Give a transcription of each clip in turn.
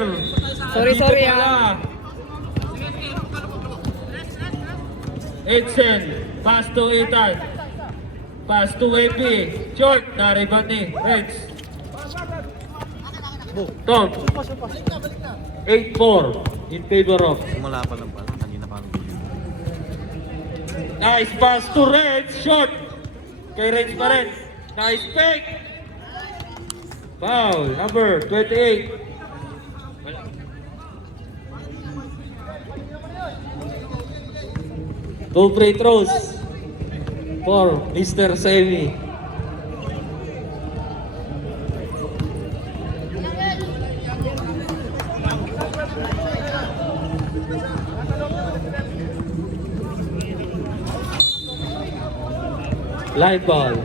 Jer. Sorry, Edson, pass to Ethan. Pass to AP. Short, nariban ni Reds. Tom. 8-4 in favor of. Simula pa lang pala. Kanina pa lang. Nice pass to Reds. Short. Kay Reds pa rin. Nice fake. Foul, number 28. Two free throws for Mr. Semi. Live ball.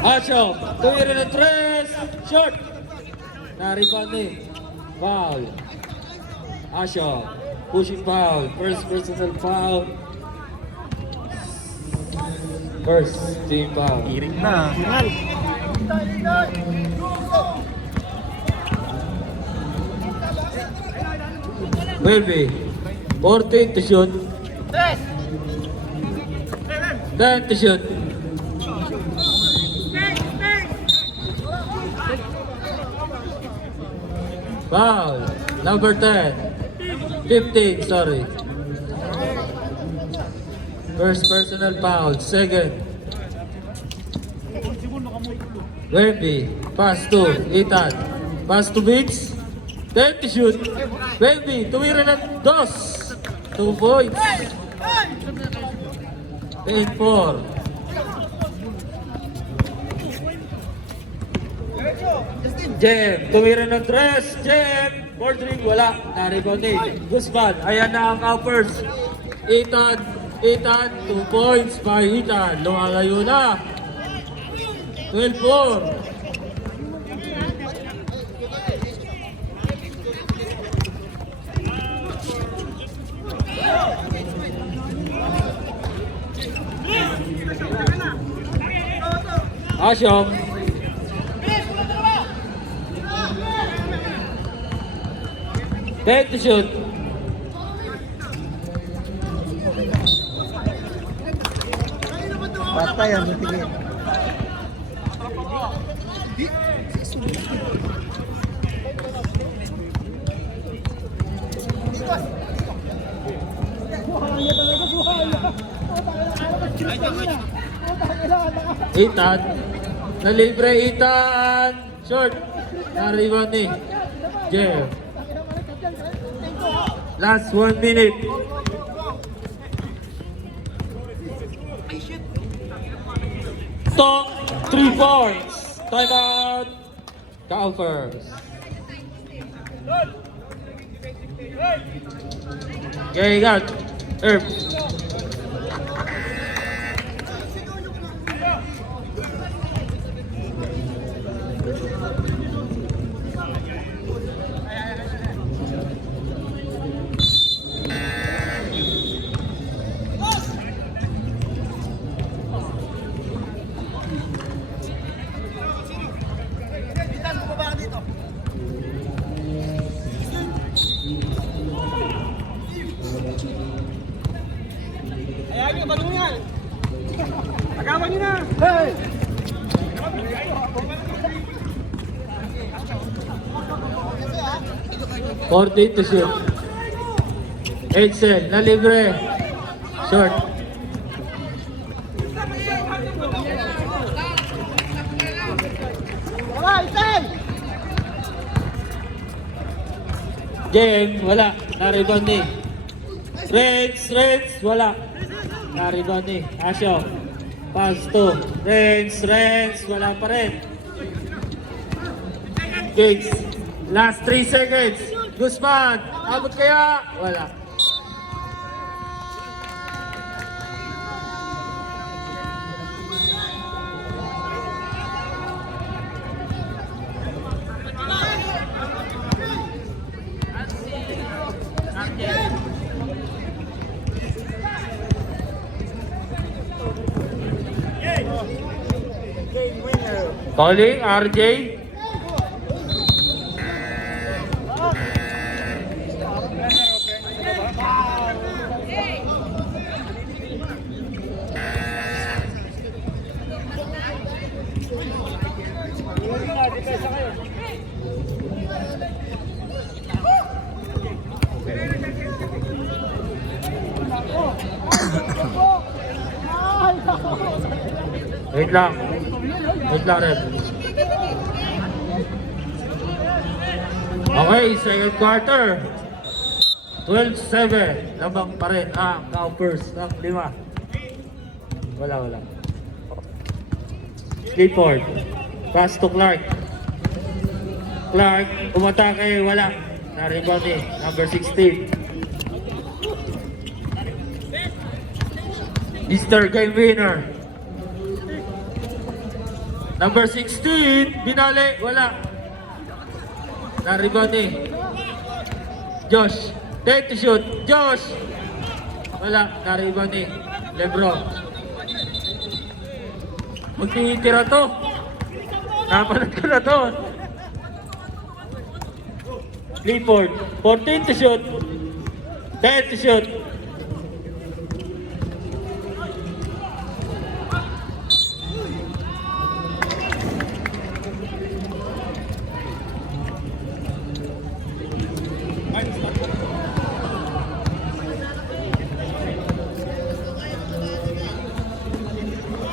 Acho, tuwira ng tres, short. Nariban ni. Foul. Acho, pushing foul. First personal foul. First team foul. Iring na. Will be 14 to shoot. 10 to shoot. Foul. Number 10. 15, sorry. First personal foul. Second. Wemby. Pass to Ethan. Pass to Beats. 10 to shoot. Wemby. Tumira ng dos. 2 points. 8-4. Jem, tumira ng tres. Jem, bordering, wala. Na-rebound ni Guzman. Ayan na ang uppers. Ethan, 2 points by Ethan. Lumalayo na. 12-4. Asyong. Take the shoot. Patay ang tingin. Ethan. Nalibre Ethan. Short. Na-rebound ni Jeff. Last 1 minute. Tong, 3 points. Timeout. Calvers. Okay, got Herb. Ayan nyo, tanong yan. Agawan nyo na. Hey! Forty to shoot. Edsel, na libre. Short. Game, wala. Na-rebound ni. Reds, wala. Na-rebound ni. Asyo. Pass to. Reds, wala pa rin. Gigs. Last 3 seconds. Guzman, abot kaya? Wala. Calling, RJ. Wait lang. Wait lang rin. Okay, second quarter. 12-7. Lamang pa rin ang Cowpers ng 5. Wala. Clifford. Pass to Clark. Clark, umatake, wala. Na-rebound eh. Number 16. Mr. Game Winner. Number 16, binali, wala. Na-rebound eh. Josh, take to shoot. Josh! Wala, na-rebound eh. Lebron. Magtitira to. Napanood ko na to. Clifford, 14 to shoot. 10 to shoot.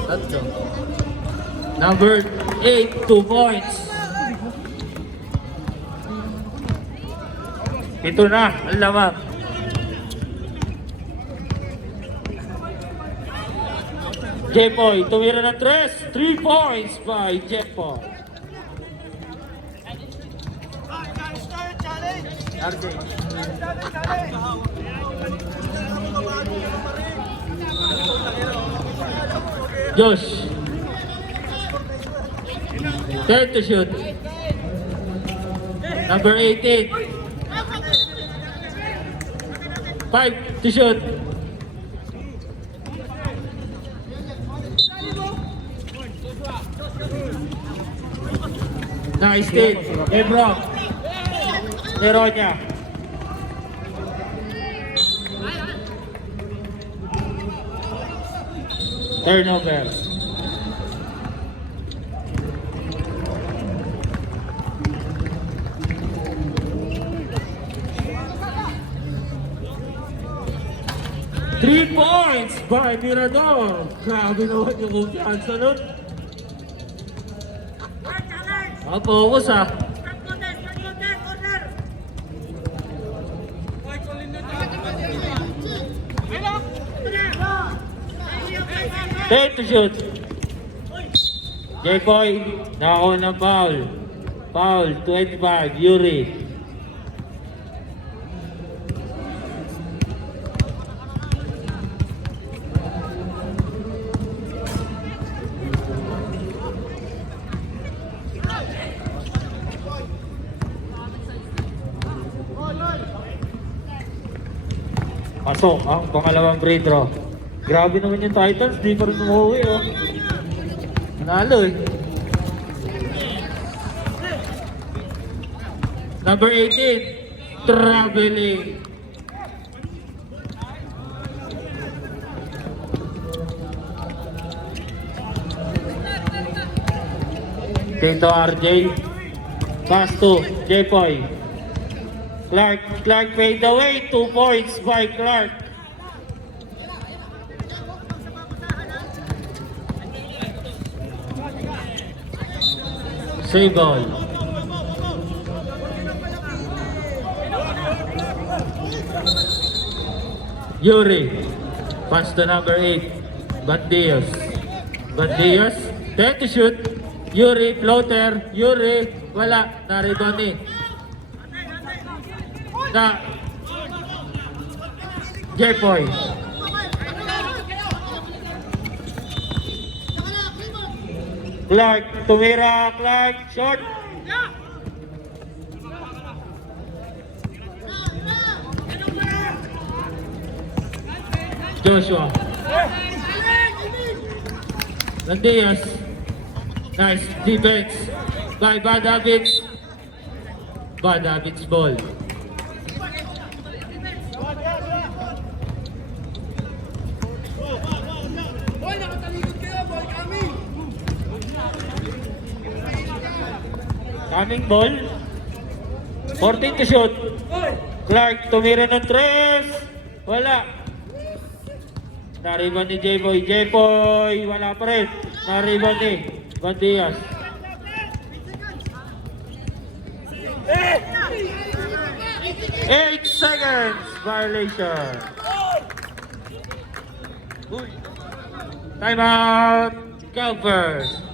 Tatlo. Number 8, 2 points. Ito na, ang lamang. Jepoy, tumira ng 3 points by Jepoy. RJ. Josh. 10 to shoot. Number 18. 5 to shoot. Nice hit. Lebron. Leronya. Turnover. Three points by Mirador. Grabe naman yung kumpiyansa nun. Focus ah. Take to shoot. Jepoy, nakakuha ng foul. Foul, 25, Yuri. Pasok ang pangalawang free throw. Grabe naman yung Titans, di pa rin umuwi oh. Nanalo eh. Number 18, traveling. Tito RJ. Pass to Jepoy. Clark fade away. 2 points by Clark. Save ball. Yuri. Pass to number 8. Bandios. Bandios. 10 to shoot. Yuri, floater. Yuri. Wala. Na-rebound eh. Na Jepoy. Clark, tumira, Clark, short. Joshua. Landias. Nice defense by Bad Habits. Bad Habits ball. Coming ball. 14 to shoot. Clark tumira ng 3. Wala. Nariban ni J-Boy. J-Boy, wala pa rin. Nariban ni Bandias. Eight seconds violation. Timeout. Calvers.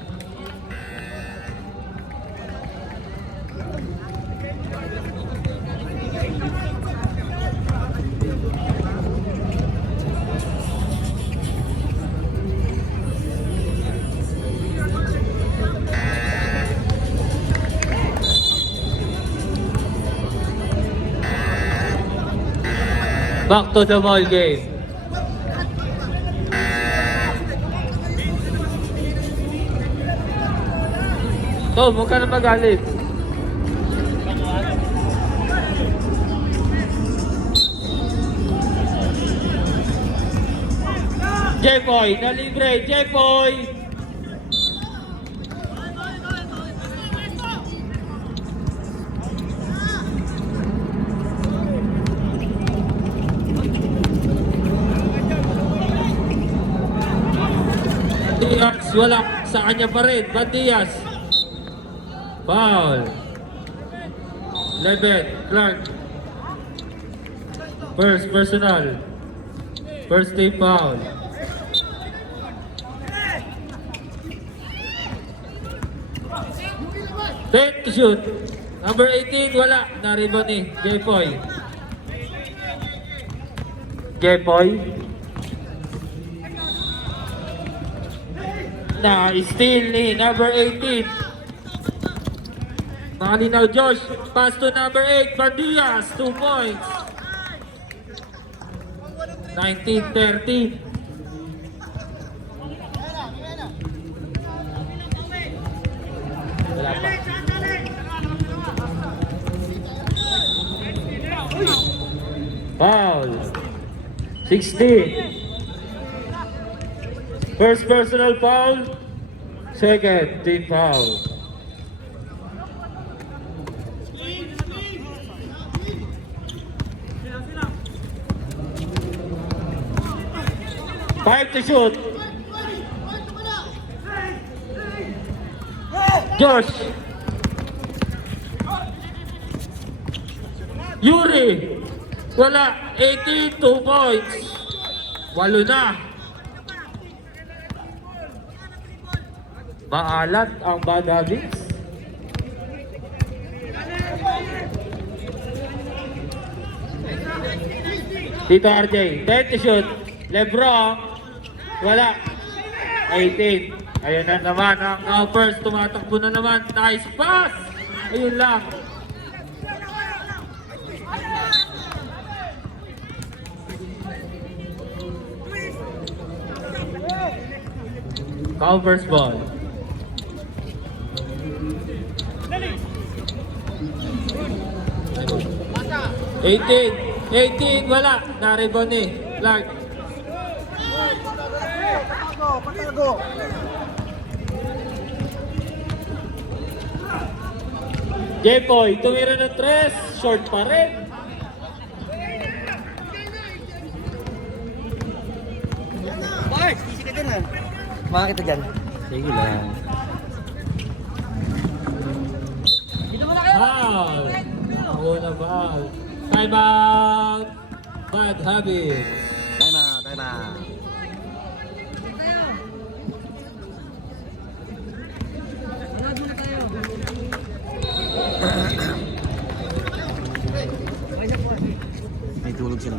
Back to the ball game. Tom, huwag ka na magalit. Jepoy, na libre. Jepoy. Bandias, wala sa kanya pa rin. Bandias. Foul. 11, Clark. First personal. First team foul. Take to shoot. Number 18, wala. Nariban ni Jepoy. Jepoy. Na steal ni number 18. Malinaw Josh. Pass to number 8. Bandias. 2 points. 19-30. Wala pa. Foul. 16. First personal foul. Second team foul. Five to shoot. Josh. Yuri. Wala. 82 points. 8 na. Maalat ang Bad Habits. Tito RJ. 10 to shoot. Lebron. Wala. 18. Ayun na naman ang Calvers. Tumatakbo na naman. Nice pass. Ayun lang. Calvers ball. Eighteen, wala. Naribon ni Clark. Patago. Jepoy, tumira ng 3. Short pa rin. Bart, easy ka din ah. Mga kita dyan. Sige lang. Foul. Una foul. Time out. Bad Habits. Time out, time out. Pagod sila.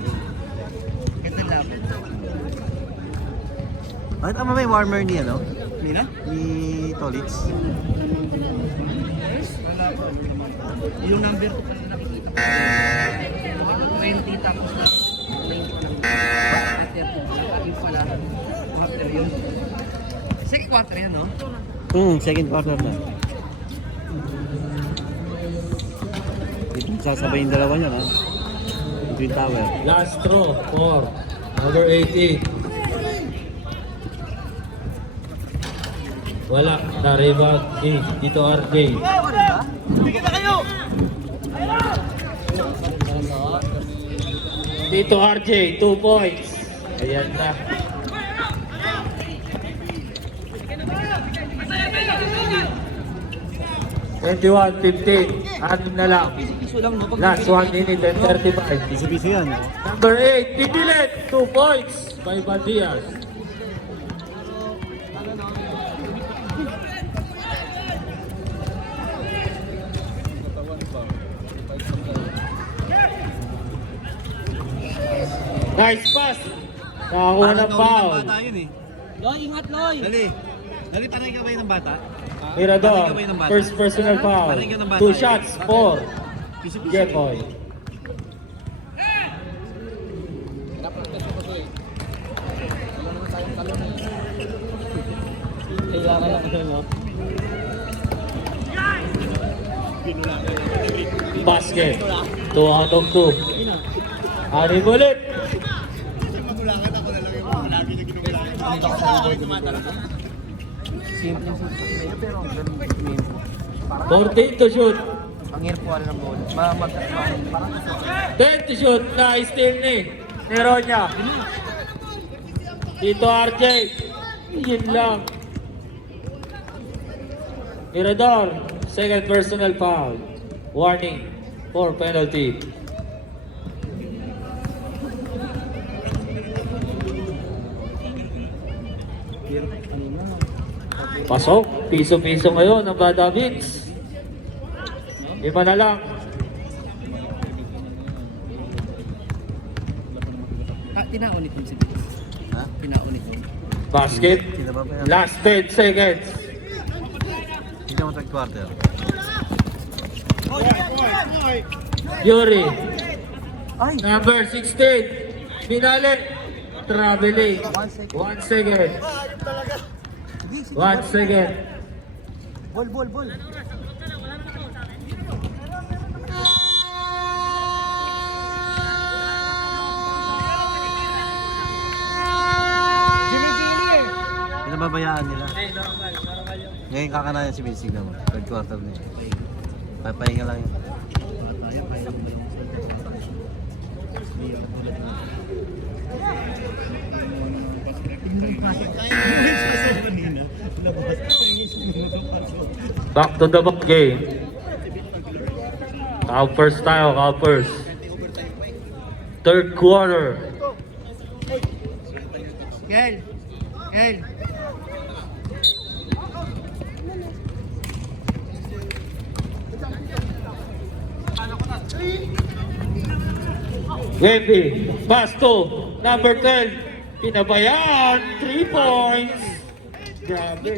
Bakit ang may warmer ni ano? Nina? Ni Tolitz? Yung number ko pala nakikita. 20 tapos na 20 lang. Yung pala, after yun. Second quarter yan, no? Second quarter na. Sasabay yung dalawa niya, ha? Twin Tower. Last throw for number 18. Wala. Na-rebound ni Tito RJ. Bigyan na kayo! Tito RJ, 2 points. Ayan na. Anim na lang. Piso lang, no? Last 1 minute and 35. Piso-piso yan. Number 8, Pipilit, 2 points by Bandias. Nice pass. Nakakuha ng foul. yun eh. Loy, ingat, Loy! Dali. Dali, panay ka ba ng bata? Mirador, first personal foul. 2 shots, 4. Jepoy. Kailangan lang kasi mo. Basket. 2 out of 2. Ari ulit. 14 to shoot. Ang hirap ko ng ball. Parang 10 to shoot. Na-steal ni Neronya. Tito RJ. Yun lang. Mirador. Second personal foul. Warning. 4 penalty. Pasok. Piso-piso ngayon ang Bada Beats. 5 na lang. tinaunit mo si Ha? Tinaunit mo. Basket. Sila ba ba yan? Last 10 seconds. Hindi naman third quarter. Yuri. Ay! Number 16. Binalik. Traveling. 1 second. 1 second. Ball! Pinababayaan nila. Ngayon kakanayan si Vincig naman. Third quarter na yun. Papahinga lang yun. Back to the back game. Cowpers tayo, Cowpers. Third quarter. Gel! Wemby, pass to number 12. Pinabayaan, 3 points. Grabe.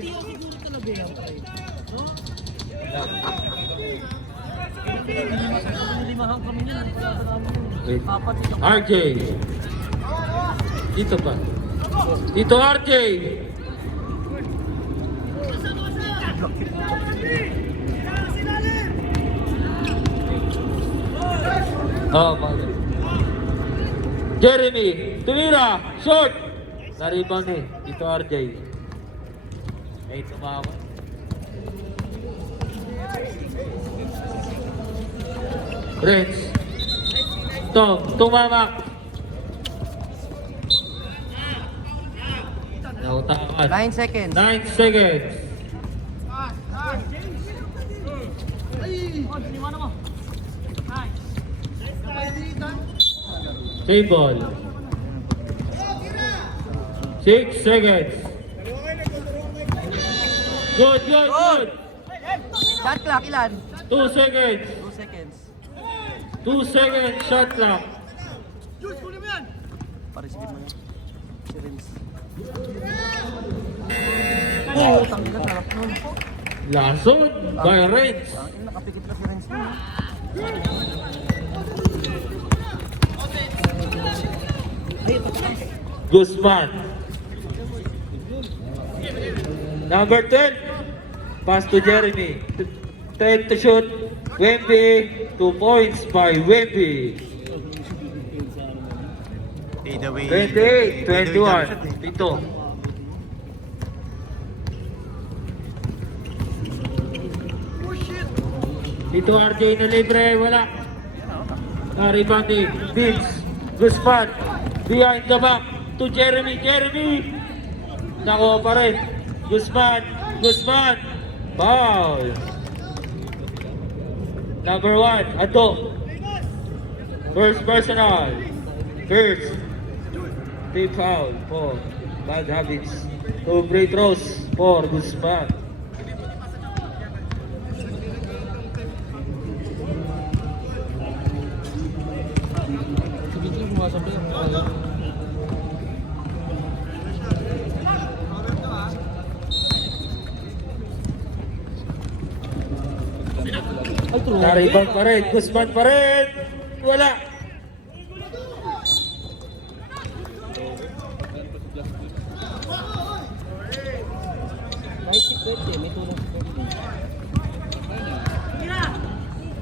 Wait. RJ. Dito pa. Dito RJ. Oh, mali. Jeremy, tumira, short. Na-rebound eh. Dito RJ. May tumawa. Prince. Tom, tumamak. Nautakan. 9 seconds. 9 seconds. Table. 6 seconds. Good. Shot clock, ilan? 2 seconds. 2 seconds. 2 seconds shot clock. Paresigin mo yun. Si Renz. Lason by Renz. Nakapikit na si Renz mo. Guzman. Number 10. Pass to Jeremy. 10 to shoot. Wemby. 2 points by Wemby. Fade away. 28, 21. Dito. Dito RJ na libre. Wala. Rebounding. Vince. Guzman. Behind the back. To Jeremy. Jeremy. Nakuha pa rin. Guzman. Guzman. Foul. Number 1. Ato. First personal. First. Big foul for bad habits. 2 free throws for Guzman. Naribang pa rin. Guzman pa rin. Wala.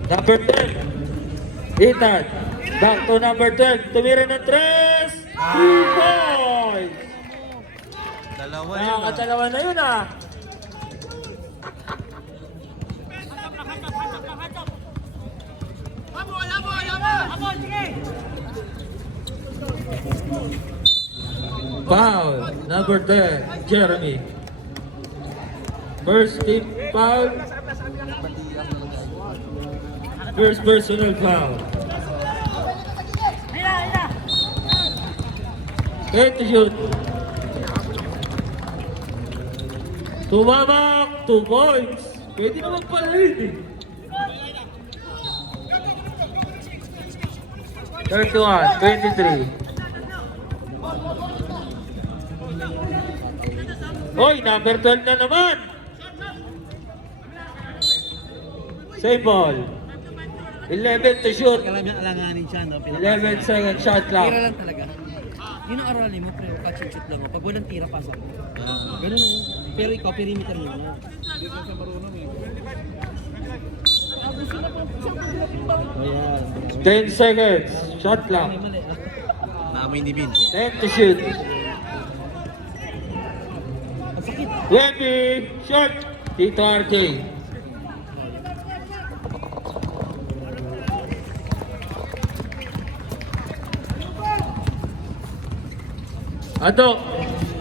Number 10. Ethan. Back to number 12. Tumira ng 3. 2 points. Dalawa yun. Nakakadalawa na yun ah. Foul. Number 10. Jeremy. First team foul. First personal foul. Eight to shoot. Tumamak. 2 points. Pwede naman pala yun eh. 31, 23. Hoy, number 12 na naman. Same ball. 11 to shoot. Karamihan alanganin siya, no? 11 second shot Tira lang. lang talaga. Yun ang aralin mo, pre. Catch and shoot lang mo. Pag walang tira, pasak mo. Ganun ang. Pero ikaw, perimeter mo. Ayan. 10 seconds. Shot Ay, lang. mali. Naamoy ni Vince. 10 to shoot. Ang sakit. Wemby. Shot. Tito RJ. Ado.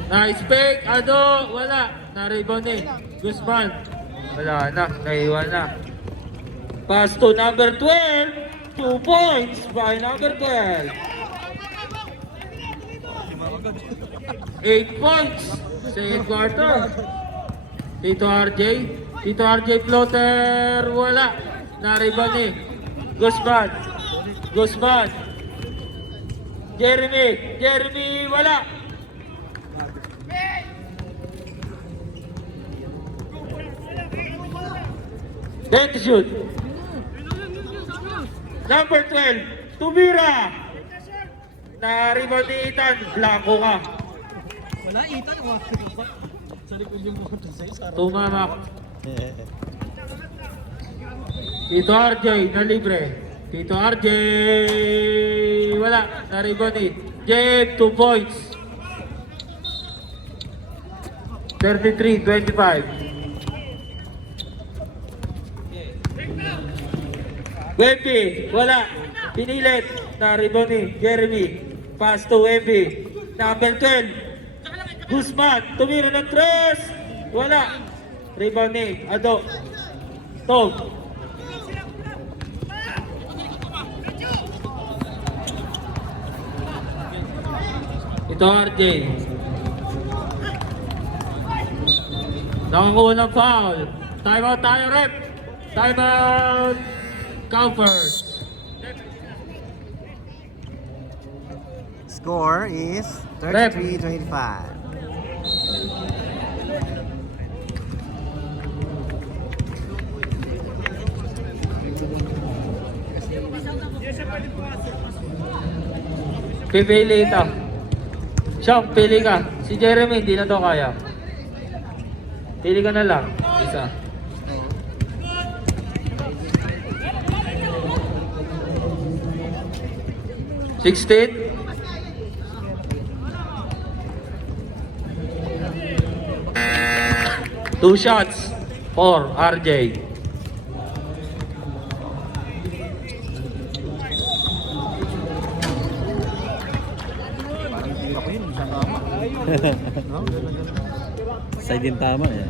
Nice fake. Ado. Wala. Na-rebound eh. Guzman. Wala na. Naiwan na. Pass to number 12. 2 points by number 12. 8 points. Second quarter. Tito RJ. Tito RJ floater. Wala. Na-rebound eh. Guzman. Guzman. Jeremy. Jeremy. Wala. Then to shoot. Number 12, Tumira. Na-rebound ni Ethan. Blanco ka. Wala, Ethan. Sa likod yung mga sa'yo. Tumamak. Tito RJ na libre. Tito RJ. Wala. Na-rebound ni Jeb. 2 points. 33-25. Wemby, wala. Pinilit. Na-rebound ni Jeremy. Pass to Wemby. Number 12. Guzman. Tumira ng 3. Wala. Rebound ni Ado. Tog. Ito RJ. Nakakuha ng foul. Time out tayo, rep. Time out. Comfort. score is Rep. 33-25. Pipili ito. Siyang, pili ka. Si Jeremy, hindi na to kaya. Pili ka na lang. Isa. $16. Two shots for RJ. Side din tama eh.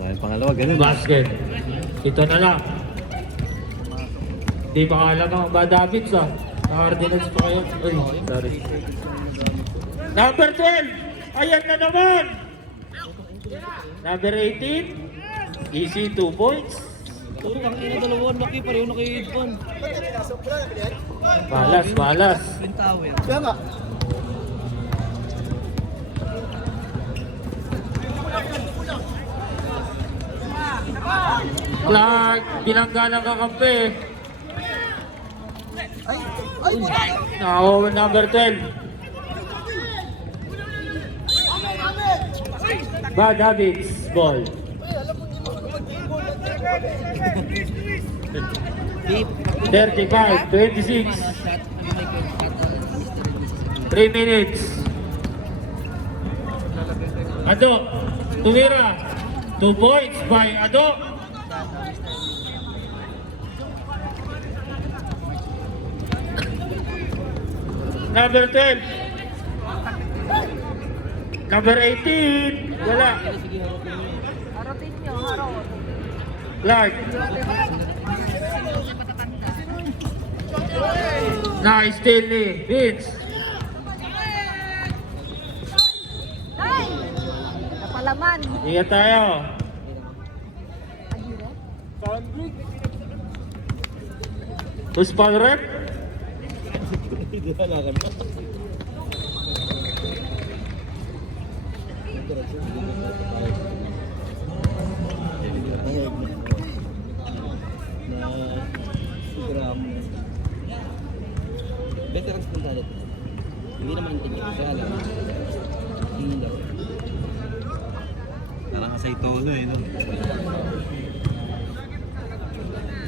Dahil pangalawa, ganun. Basket. Ito na lang. Di pa alam ang Davids ah. Naka-ordinance pa kayo. Uy, sorry. Number 12. Ayan na naman. Number 18. Easy 2 points. Turo kang ina dalawon, laki pareho na kayo headphone. Balas, balas. Twin Tower. Clark, binangga ng kakampi. Now, number 12. Davids, ball. Deep. 35, 26. 3 minutes. Ado, tumira. 2 points by Ado. Number 12. Number 18. Wala. Clark. Nice steal ni Vince. Napalaman. Ingat tayo. Who's pal rep? Veterans mentality. Hindi naman tingin. Kaya lang. Hindi daw. Parang kasay tono eh, no?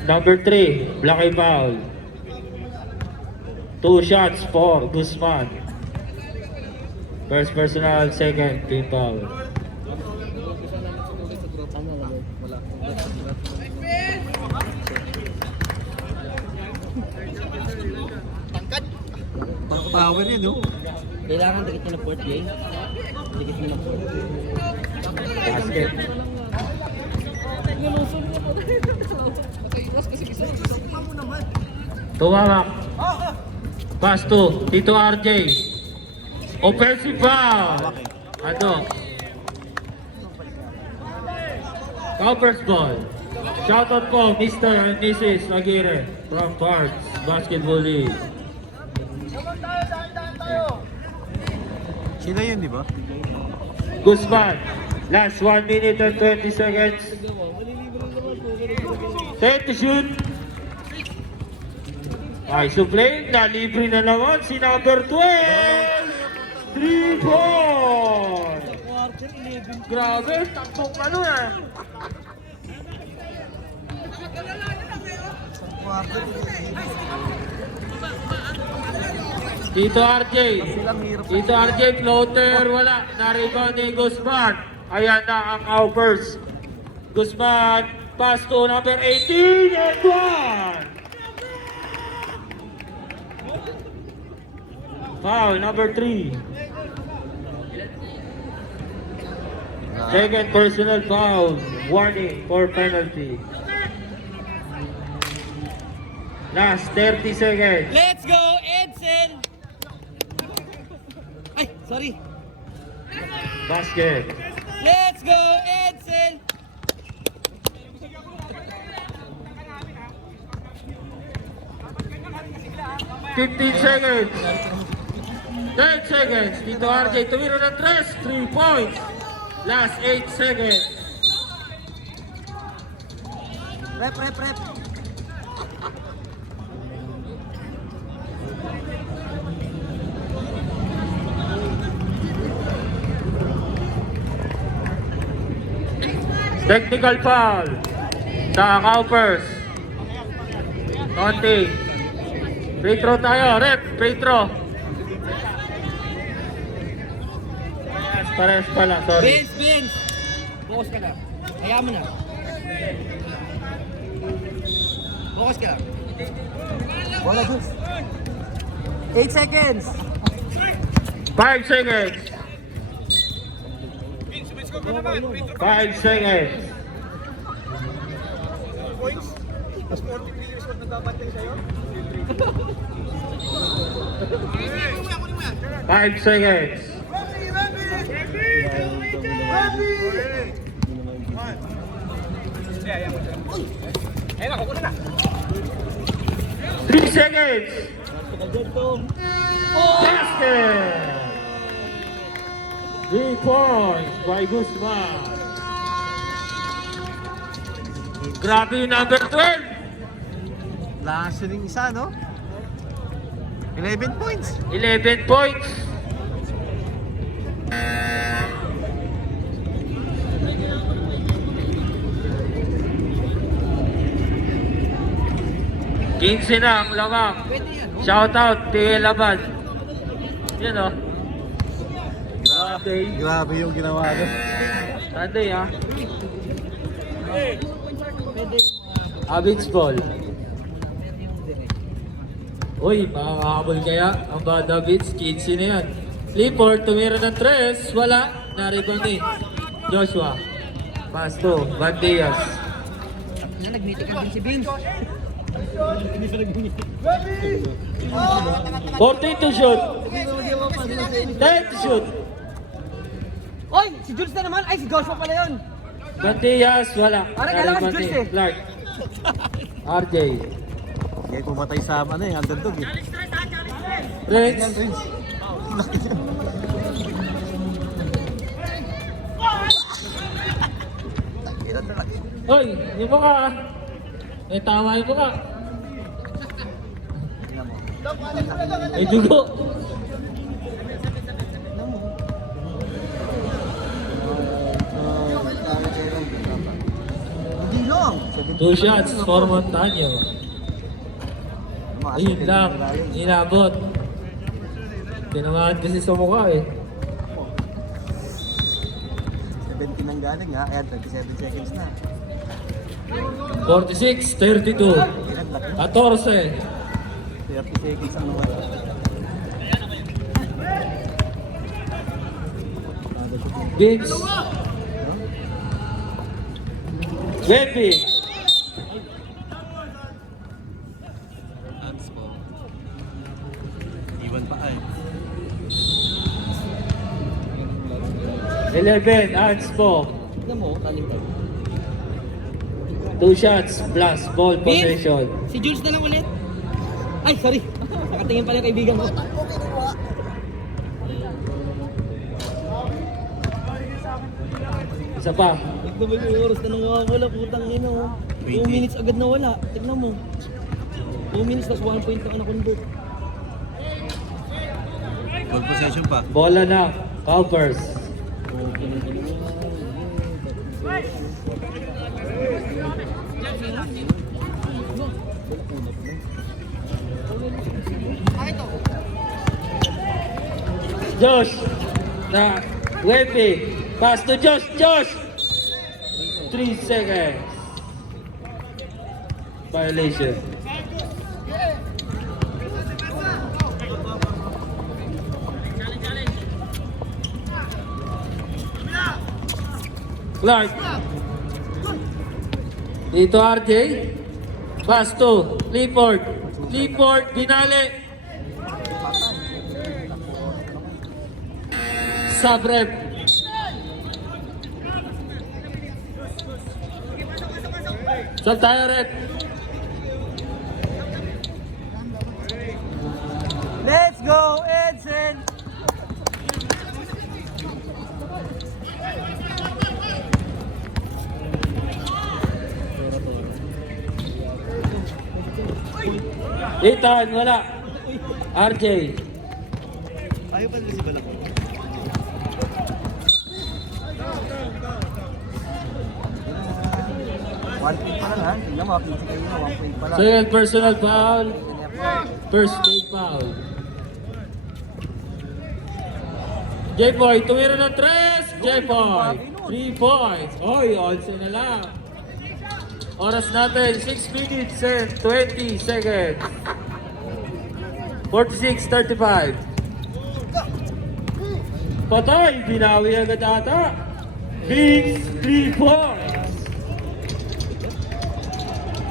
Number 3, block and foul. 2 shots for Guzman. First personal, second team foul. Parang power yun, no? Kailangan dikit mo na port, Jay. Dikit mo na port. Basket. Tumamak. Pass to Tito RJ. Offensive foul. Ano? Cowper's ball. Shoutout po Mr. and Mrs. Aguirre from Parks Basketball League. Sila yun, di ba? Guzman. Last 1 minute and 20 seconds. Set to shoot. Ay, supply. Nalibre na naman si number 12. 3 points. Grabe, takbong ano eh. Tito RJ. Tito RJ, floater, wala. Na-rebound ni Guzman. Ayan na ang Cowper's. Guzman, pass to number 18 and 1. Foul, number 3. Second personal foul. Warning for penalty. Last 30 seconds. Let's go, Edsel! Ay, sorry. Basket. Let's go, Edsel! $15 seconds. 10 seconds. Tito RJ tumira ng 3 points. Last 8 seconds. Rep. Technical foul sa Cowpers. Konti. Free throw tayo, rep. Free throw. Pares pala, sorry. Vince! Focus ka lang. Hayaan mo na. Focus ka lang. Bola, Jules. 8 seconds. 5 seconds. 5 seconds. Mas 40 million na nagabantay sa'yo? 5 seconds. 3 seconds. Basket. 3 points by Guzman. Grabe yung number 12. Lakas yun yung isa, no? 11 points. 11 points. Quince na ang lamang. Shout out, T.L. Laban. Yan o. Sunday. Grabe yung ginawa niya. Sunday ha. Abits ball. Uy, makakahabol kaya ang bad habits. 15 na yan. Clifford, tumira ng 3. Wala. Na-rebound ni Joshua. Pasto, Bandias. Nag-meeting ka din si Vince. 14 to shoot. 10 to shoot. Oy! Si Jules na naman! Ay, si Joshua pala yun! Bandias, wala. Parang kailangan si Jules eh. Clark. RJ. Kaya pumatay sa ano eh, underdog eh. Prince. Hoy, yung mukha ah. Eh, tama yung mukha. Eh, dugo. Hindi lang. 2 shots for Montaño. Ayun lang, inabot. Tinamaan kasi sa mukha eh. 17 ang galing ha, ayan 37 seconds na. 46, 32. 14. 30 seconds ang nawala. Vince. Wemby. Hands po. Iwan pa ay. 11, hands po. Tignan mo, talim ka. 2 shots plus ball possession. Si Jules na lang ulit. Ay, sorry. Nakatingin pala yung kaibigan mo. Isa pa. Tignan mo yung oras na nawawala. Putang ina oh. 2 minutes agad nawala. Tignan mo. 2 minutes tas 1 point lang na-convert. Ball possession pa. Bola na. Cowpers. Josh. Na. Wemby. Pass to Josh. Josh. 3 seconds. Violation. Clark. Dito RJ. Pass to Clifford. Clifford, binali. Sabrep. Saan tayo, Rep? Let's go, Edson! Ethan, wala. RJ. Ayaw pa nila si Balak. One point pa lang ha. Tingnan mo, pizza kayo na. 1 point pa lang. Second personal foul. First big foul. J-Boy, tumira ng 3. J-Boy, 3 points. Oy, also na lang. Oras natin, 6 minutes and 20 seconds. 46-35. Patay, binawi agad ata. Big 3 points.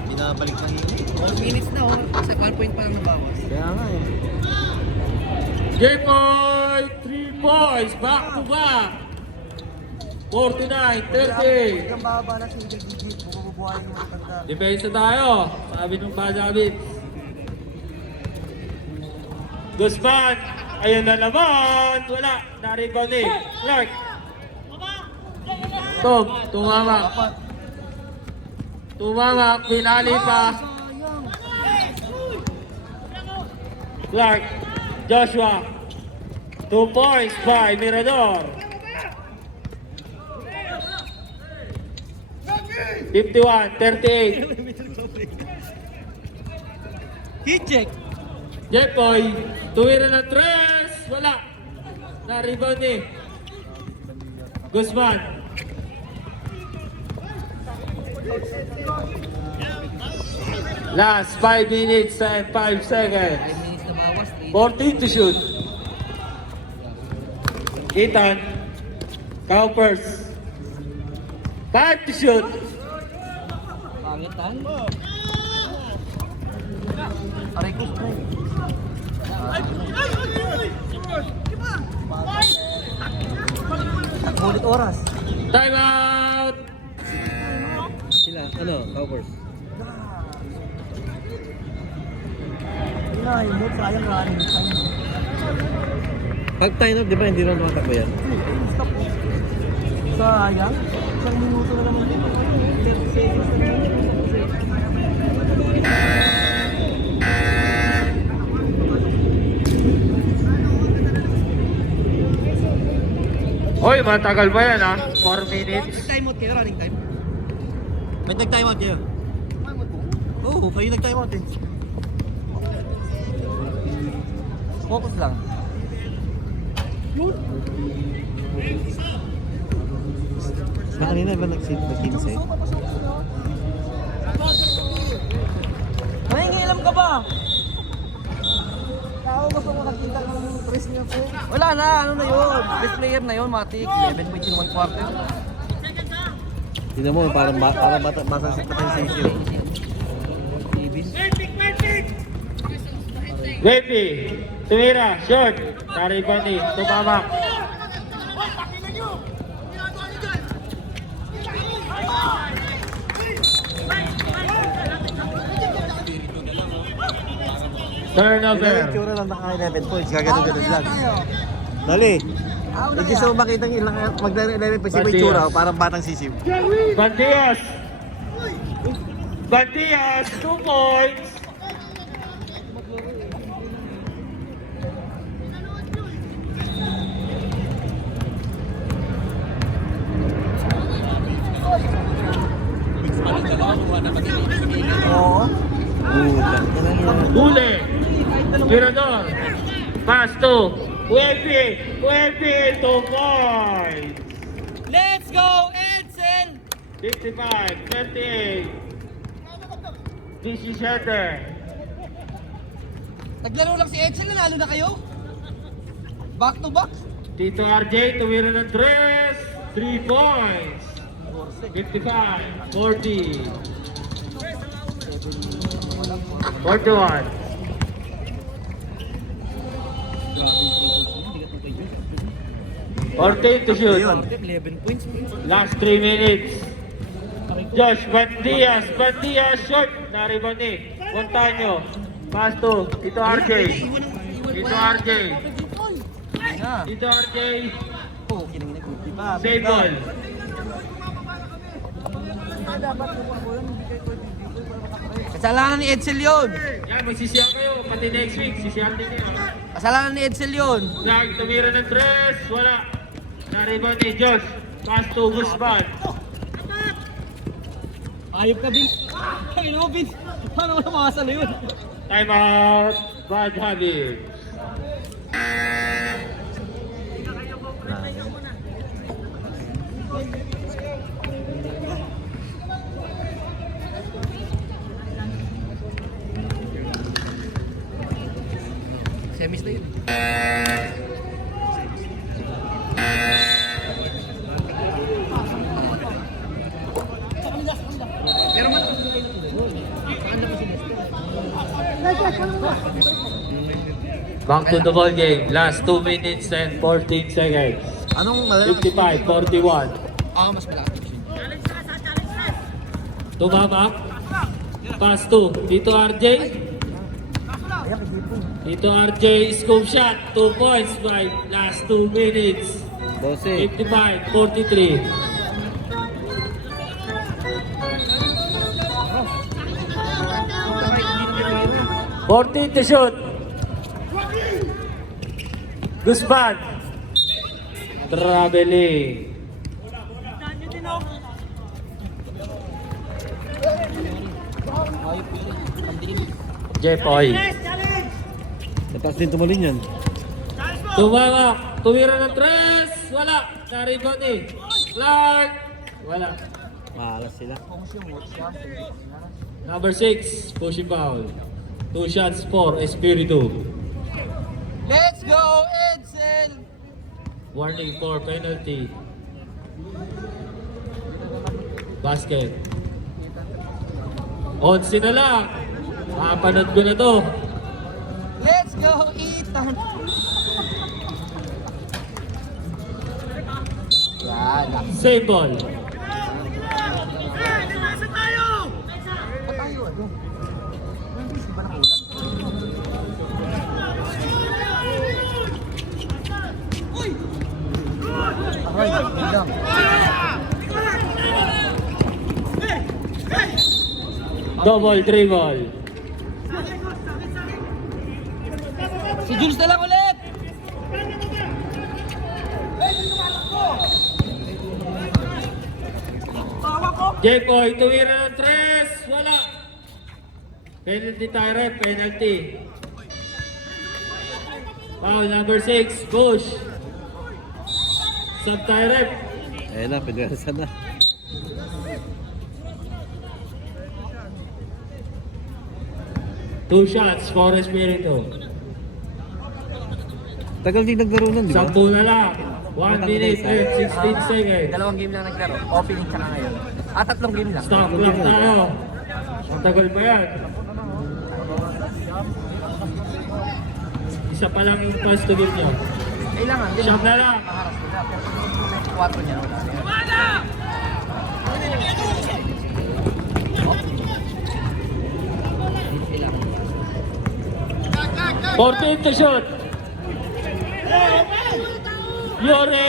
Binabalik na yun. 1 minutes na oh. Sa 1 point pa lang nabawas. Kaya nga eh. J-Boy, 3 points, back to back. 49-30. Ang baba na single digit. Bububuhayin mo ang tanda. Depensa tayo. Sabi ng Bajabit. Guzman. Ayun na naman. Wala. Na-rebound eh. Clark. Tom. Tumamak. Tumamak. Pinali pa. Clark. Joshua. 2 points by Mirador. 51-38. Heat check. Jepoy, tuwira ng 3. Wala. Na-rebound eh. Guzman. Last 5 minutes and 5 seconds. 10 minutes nabawas. 14 to shoot. Ethan. Cowpers. 5 to shoot. Pangitan. Aray ko, strike. Nagbulit oras. Time out. Sila, ano, Cowboys. Ay, mo, sayang running time. Pag time up, di ba hindi naman tumatakbo yan? Stop po. Sayang. Isang minuto na naman dito. 30 seconds na naman. Hoy, matagal ba yan ha? 4 minutes. Time out kayo, running time. May nag-time out kayo? Oo, kayo nag-time out eh. Focus lang. Ba kanina ba nag-15? Nangingilam ka ba? Tao ka pa makakita ng press niya po. Wala na, ano na yun? Best player na yun, Matic. 11 points in 1 quarter. Tignan mo, parang bata sa patay sa issue. Wepi. Tumira. Short. Na-rebound eh. Tumamak. Turnover. Itsura lang naka 11 points, gagano-ganon lang. Dali. Eh, gusto mo makita ng ilang maglaro 11 points, yung itsura, parang batang sisiw. Bandias. Bandias. 2 points. Oo. Huli. Mirador. Pass to. Wepi. Wepi. 2 points. Let's go, Edsel! 55, 38. 17. Naglaro lang si Edsel, nanalo na kayo? Back to back? Tito RJ, tumira ng 3 points. 55, 40. 41. Orte to shoot. 11 points. Last 3 minutes. Josh Bandias, Bandias short. Na-rebound eh. Montaño. Pass to. Tito RJ. Tito RJ. Tito RJ. Oh, kinang di ba? Save ball. Dapat mo ako yun, hindi kayo dito para makapares. Kasalanan ni Edsel yun. Yan, magsisiyang kayo. Pati next week, sisiyang din kayo. Kasalanan ni Edsel yun. Flag, tumira ng tres. Wala. Na-rebound ni Josh. Pass to Guzman. Ayop ka, Vince. Ay, no, Vince. Paano wala makasalo yun? Time out. Bad habit. Semis na yun. Pero man, Back to the ball game. Last 2 minutes and 14 seconds. Anong malalakas? 55-41. mas malaki. Tumama. Pass to Tito RJ. Tito RJ, scoop shot. 2 points by last 2 minutes. 12. 55-43. Fourteen to shoot. Guzman. Traveling. Jepoy. Tapos din tumalin yan. Tumama. Tumira ng tres. Wala. Na-rebound eh. Clark. Wala. Maalas sila. Number 6. Pushing foul. 2 shots for Espiritu. Let's go, Edsel! Warning for penalty. Basket. 11 na lang. Makapanood ko na to. Let's go, Ethan! Yan. Save ball. Aray, bilang. Double dribble. Si Jules na lang ulit! Jepoy, tumira ng tres. Wala. Penalty tayo rep. Penalty. Foul number 6. Bush. Sub tayo rep. Ayun na, pinwersa na. Two shots for Espiritu. Tagal din naglaro nun, di ba? 10 na lang. 1 minute and 16 seconds. Dalawang game lang naglaro. Opening tsaka ngayon. 3 game lang. Stop lang tayo. Ang tagal pa yan. Isa pa lang yung pass to game niya. Kailangan. Siyam na lang. Maharas nila. Pero 4 niya. Wala. 14 to shoot. Yore,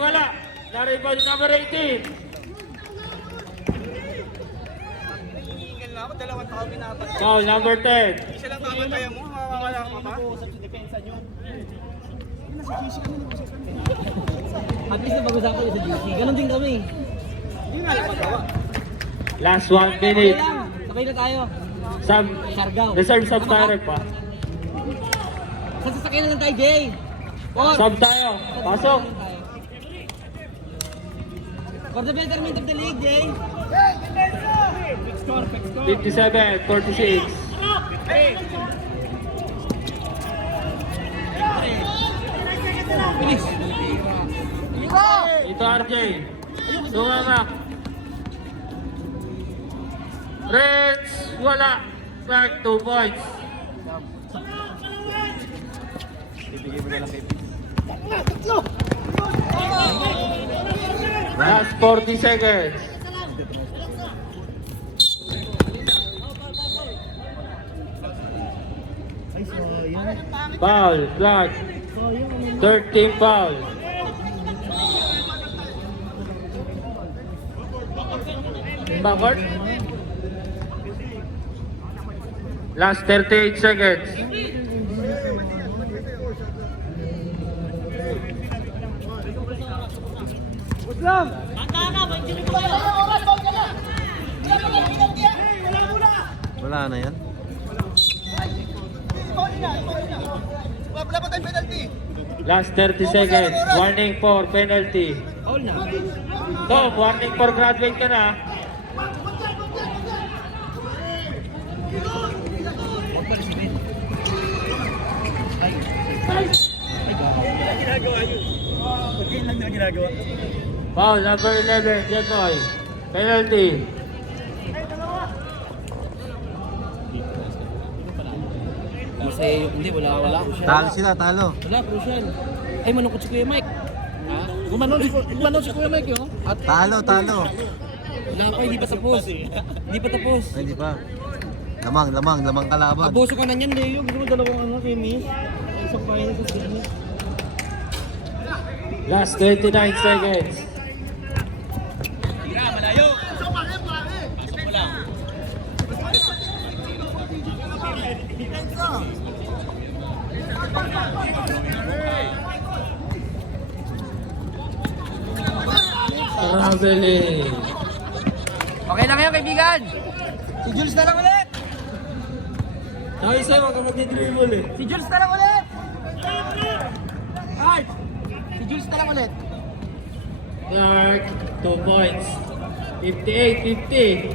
wala. Na-rebound yung number 18. Foul number 10. At least napag-usapan yung sa GC. Ganon din kami. Last 1 minute. Sabay na tayo. Sub, Siargao. reserve sub tayo pa. Sa sasakyan na lang tayo, Jay. Sub tayo. Pasok. For the betterment of the league, Jay. 57-46. Bilis. Ito RJ. Sumama. Reds, wala. Flag, 2 points. Last 40 seconds. Foul, flag. 13 foul. Backward. Last 38 seconds. Wala na yan. Last 30 seconds. Warning for penalty. Foul na. Tom, warning for graduate ka na. Foul, number 11, Jekoy. Penalty. Kasi hindi, wala. Talo sila, talo. Wala, crucial. Ay, manukot si Kuya Mike. Ha? Gumanon si Kuya Mike yun. At Talo. wala pa, hindi pa tapos. Hindi pa tapos. Ay, hindi pa. Lamang kalaban. Abuso ka na niyan, Leo. Gusto mo dalawang ano kay Miss? Isang pa yun sa Sydney. Last 29 seconds. Traveling. Okay lang yan, kaibigan. Si Jules na lang ulit. Tayo sa'yo, wag ka mag-dribble eh. Si Jules na lang ulit. Right. Si Jules na lang ulit. Clark, 2 points. 58-50.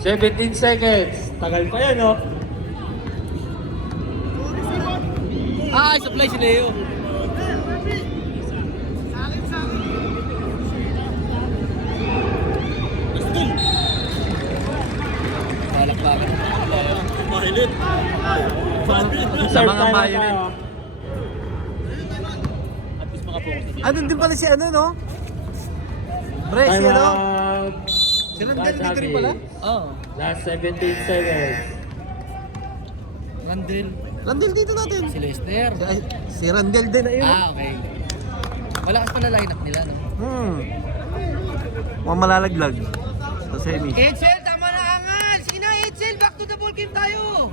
17 seconds. Tagal pa yan, oh. Ah, supply si Leo. Balak-balak. Sa mga Third bayan time eh. tayo. Doon din pala si ano, no? Pre, si Time ano? out. Si Randel dito rin pala? Oh, Last 17 seconds. Randel. Randel dito natin. Si Lester. Si Randel din ayun. Okay. Malakas pala lineup nila, no? Mukhang malalaglag. Sa semi. Edsel, tama na angal. Sige na, Edsel. Back to the ball game tayo.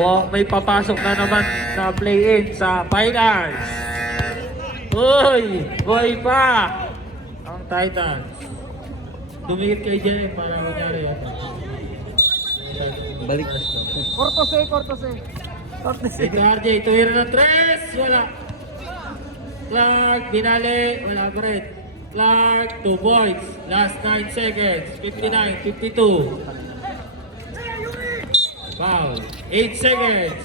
Oh, may papasok na naman na play-in sa finals. Uy! Buhay pa! Ang Titans. Tumigit kay Jay para kunyari yan. Balik na. Cortose. Dito RJ, tuwira ng 3! Wala. Clark, binali. Wala pa rin. Clark, 2 points. Last 9 seconds. 59, 52. Foul. 8 seconds.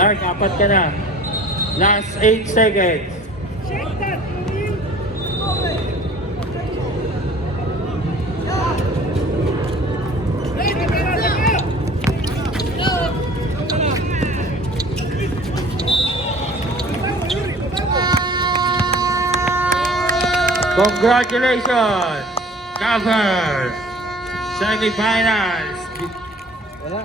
Clark, apat ka na. Last 8 seconds. Congratulations! Covers! Semifinals! Wala.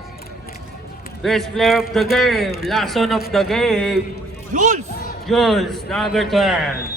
Best player of the game, last one of the game, Jules! Jules, number 12.